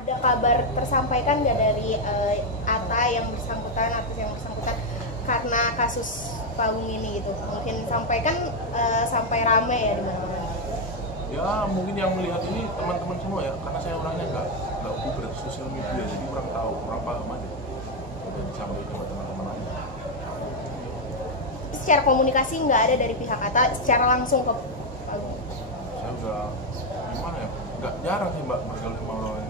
ada kabar tersampaikan nggak dari Atta yang bersangkutan, artis yang bersangkutan karena kasus Pak Agung ini gitu? Mungkin sampaikan sampai rame ya di mana-mana. Ya mungkin yang melihat ini teman-teman semua ya, karena saya orangnya nggak uber sosial media, jadi kurang tahu, kurang paham aja. Udah disampaikan sama teman-teman aja. Secara komunikasi nggak ada dari pihak Atta secara langsung ke Pak Agung? Saya udah gimana ya, nggak jarang sih mbak bergaul sama orang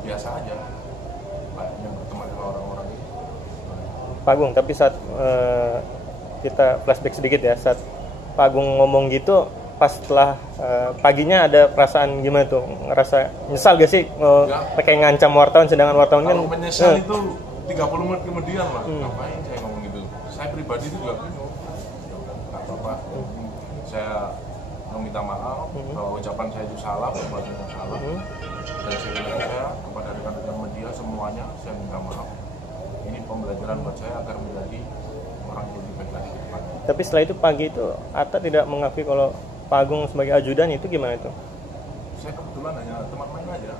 biasa aja, kayak yang berteman sama orang-orang ini. Pak Agung, tapi saat kita flashback sedikit ya, saat Pak Agung ngomong gitu, pas setelah paginya ada perasaan gimana tuh? Ngerasa nyesal gak sih pakai ngancam wartawan, sedangkan wartawan kan menyesal itu 30 menit kemudian lah. Ngapain saya ngomong gitu? Saya pribadi itu juga bingung. Ya udah, nggak apa-apa. Saya meminta maaf kalau ucapan saya itu salah, perbuatannya salah. Dan saya kepada rekan-rekan media semuanya saya minta maaf. Ini pembelajaran buat saya agar menjadi orang yang lebih baik lagi ke depan. Tapi setelah itu pagi itu Atta tidak mengakui kalau Pak Agung sebagai ajudan, itu gimana itu? Saya kebetulan hanya teman main aja.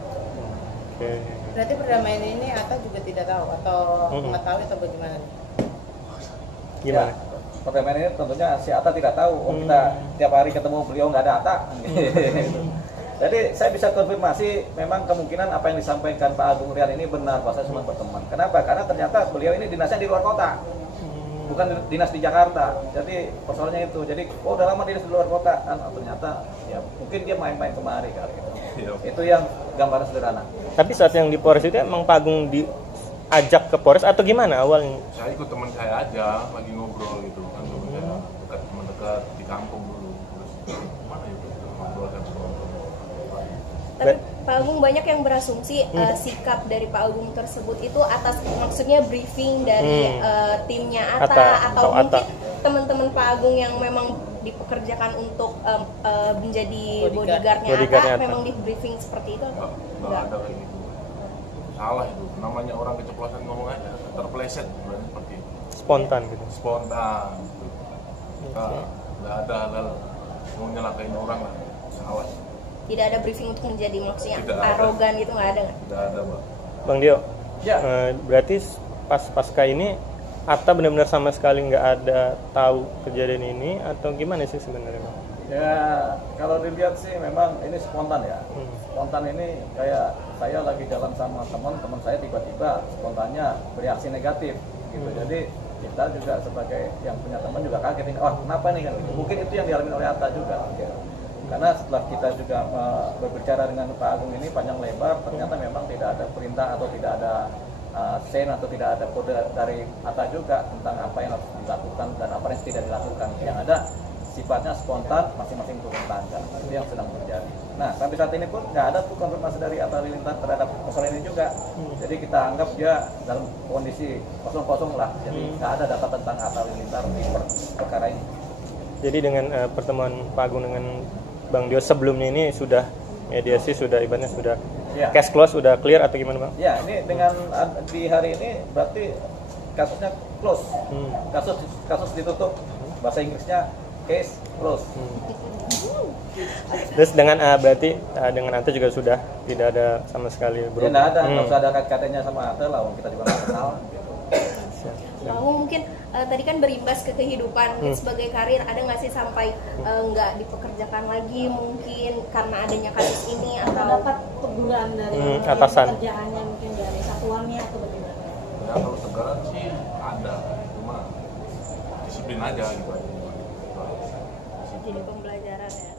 Oke. Berarti perdamaian ini Atta juga tidak tahu atau mengetahui atau bagaimana? Gimana? Ya, perdamaian ini tentunya si Atta tidak tahu. Kita tiap hari ketemu beliau nggak ada Atta. Jadi saya bisa konfirmasi memang kemungkinan apa yang disampaikan Pak Agung Rian ini benar bahwa saya cuma berteman. Kenapa? Karena ternyata beliau ini dinasnya di luar kota, bukan dinas di Jakarta. Jadi persoalannya itu. Jadi udah lama dinas di luar kota kan, ternyata ya mungkin dia main-main kemari kali gitu. Itu yang gambaran sederhana. Tapi saat yang di Polres itu emang Pak Agung diajak ke Polres atau gimana awalnya? Saya ikut teman saya aja lagi ngobrol gitu kan, saya dekat teman dekat di kampung dulu. Terus gimana ya ngobrol kan semua. Tapi Pak Agung banyak yang berasumsi sikap dari Pak Agung tersebut itu atas maksudnya briefing dari timnya Atta atau mungkin teman-teman Pak Agung yang memang dipekerjakan untuk menjadi bodyguardnya Atta memang di briefing seperti itu atau enggak ada kayak gitu. Salah itu, namanya orang keceplosan ngomong aja, terpleset sebenarnya seperti itu. Spontan gitu. Spontan. Nggak ada hal mau nyelakain orang lah, salah. Tidak ada briefing untuk menjadi maksudnya Tidak arogan ada. gitu, nggak ada nggak? Nggak ada, Pak. Bang Dio, Ya. Berarti pasca ini Atta benar-benar sama sekali nggak ada tahu kejadian ini atau gimana sih sebenarnya, Bang? Ya kalau dilihat sih memang ini spontan ya. Spontan ini kayak saya lagi jalan sama teman saya tiba-tiba spontannya bereaksi negatif gitu. Jadi kita juga sebagai yang punya teman juga kaget, kenapa nih kan? Mungkin itu yang dialami oleh Atta juga. Gitu. Karena setelah kita juga berbicara dengan Pak Agung ini panjang lebar, ternyata memang tidak ada perintah atau tidak ada sen atau tidak ada kode dari Atta juga tentang apa yang harus dilakukan dan apa yang tidak dilakukan. Yang ada sifatnya spontan, masing-masing turun tangga. Itu yang sedang terjadi. Nah, sampai saat ini pun nggak ada tuh konfirmasi dari Atta Halilintar terhadap persoalan ini juga. Jadi kita anggap dia dalam kondisi kosong-kosong lah. Jadi nggak ada data tentang Atta Halilintar di perkara ini. Jadi dengan pertemuan Pak Agung dengan Bang Dio sebelumnya ini sudah mediasi, sudah ibaratnya sudah cash close, sudah clear atau gimana, Bang? Ya, ini dengan di hari ini berarti kasusnya close. Kasus ditutup. Bahasa Inggrisnya case close. Terus dengan berarti dengan Atta juga sudah tidak ada sama sekali Ya nggak ada, nggak usah ada katanya sama Atta lah, kita juga nggak kenal. Gitu. Pak Agung mungkin tadi kan berimbas ke kehidupan sebagai karir, ada nggak sih sampai nggak dipekerjakan lagi mungkin karena adanya kasus ini atau dapat teguran dari atasan pekerjaannya mungkin dari satuannya atau bagaimana? Ya kalau teguran sih ada, cuma disiplin aja gitu aja. jadi pembelajaran ya?